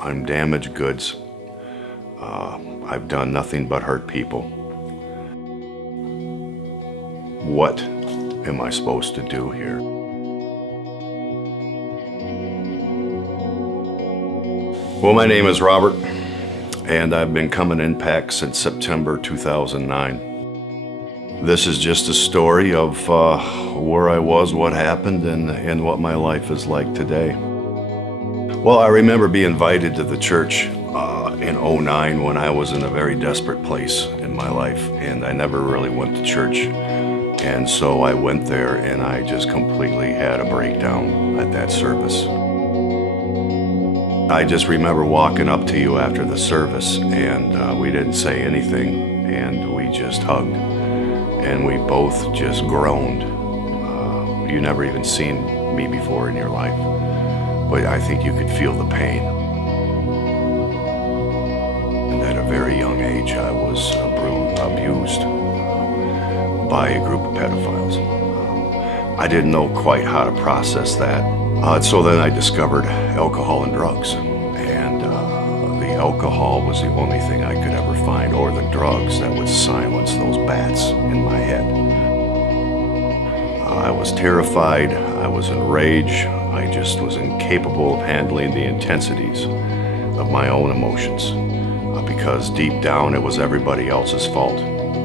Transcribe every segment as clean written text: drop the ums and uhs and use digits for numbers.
I'm damaged goods. I've done nothing but hurt people. What am I supposed to do here? Well, my name is Robert, and I've been coming in PAC since September 2009. This is just a story of where I was, what happened, and what my life is like today. Well, I remember being invited to the church in '09 when I was in a very desperate place in my life, and I never really went to church. And so I went there, and I just completely had a breakdown at that service. I just remember walking up to you after the service, and we didn't say anything, and we just hugged, and we both just groaned. You never even seen me before in your life, but I think you could feel the pain. And at a very young age, I was abused by a group of pedophiles. I didn't know quite how to process that. So then I discovered alcohol and drugs. And the alcohol was the only thing I could ever find, or the drugs that would silence those bats in my head. I was terrified, I was enraged, I just was incapable of handling the intensities of my own emotions. Because deep down it was everybody else's fault.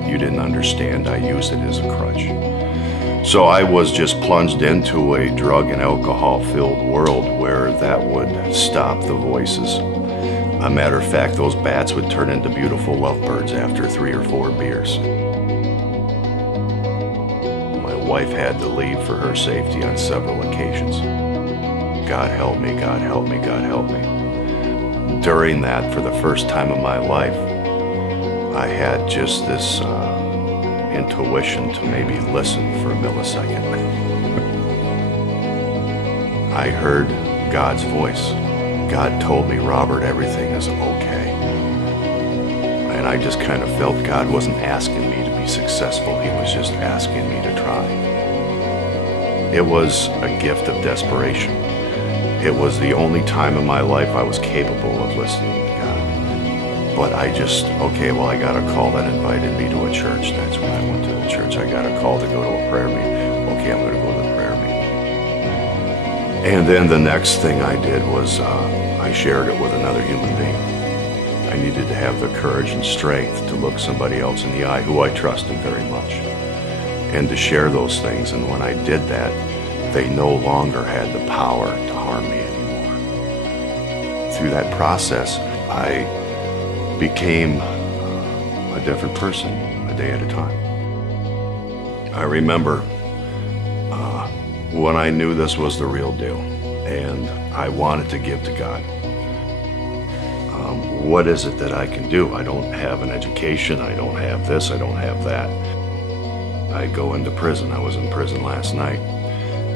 You didn't understand, I used it as a crutch. So I was just plunged into a drug and alcohol-filled world where that would stop the voices. A matter of fact, those bats would turn into beautiful lovebirds after 3 or 4 beers. My wife had to leave for her safety on several occasions. God help me, God help me, God help me. During that, for the first time in my life, I had just this intuition to maybe listen for a millisecond. I heard God's voice. God told me, Robert, everything is okay. And I just kind of felt God wasn't asking me to be successful. He was just asking me to try. It was a gift of desperation. It was the only time in my life I was capable of listening to God. But I just, okay, well, I got a call that invited me to a church. That's when I went to the church. I got a call to go to a prayer meeting. Okay, I'm going to go to the prayer meeting. And then the next thing I did was I shared it with another human being. I needed to have the courage and strength to look somebody else in the eye who I trusted very much, and to share those things. And when I did that, they no longer had the power to harm me anymore. Through that process, I became a different person a day at a time. I remember when I knew this was the real deal and I wanted to give to God. What is it that I can do? I don't have an education, I don't have this, I don't have that. I go into prison. I was in prison last night.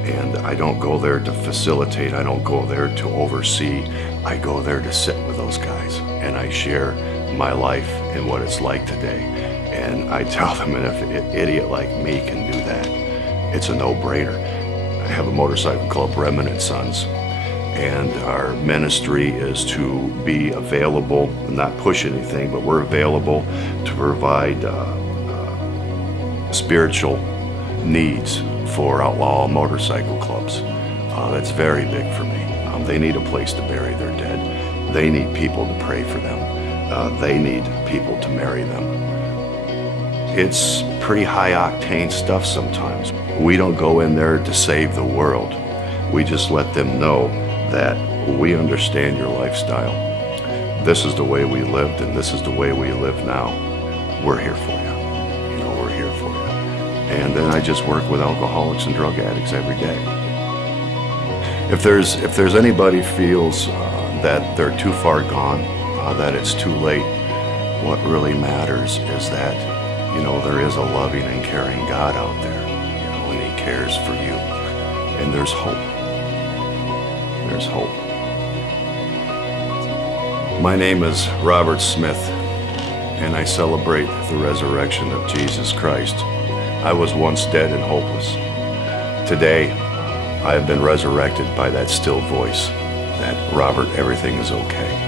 And I don't go there to facilitate, I don't go there to oversee, I go there to sit with those guys. And I share my life and what it's like today. And I tell them, and if an idiot like me can do that, it's a no-brainer. I have a motorcycle club, Remnant Sons, and our ministry is to be available, not push anything, but we're available to provide spiritual needs for outlaw motorcycle clubs. That's very big for me. They need a place to bury their dead. They need people to pray for them. They need people to marry them. It's pretty high octane stuff sometimes. We don't go in there to save the world. We just let them know that we understand your lifestyle. This is the way we lived and this is the way we live now. We're here for you. You know, we're here for you. And then I just work with alcoholics and drug addicts every day. If there's anybody feels that they're too far gone, that it's too late, what really matters is that, you know, there is a loving and caring God out there, you know, and He cares for you. And there's hope. There's hope. My name is Robert Smith, and I celebrate the resurrection of Jesus Christ. I was once dead and hopeless. Today, I have been resurrected by that still voice that, Robert, everything is okay.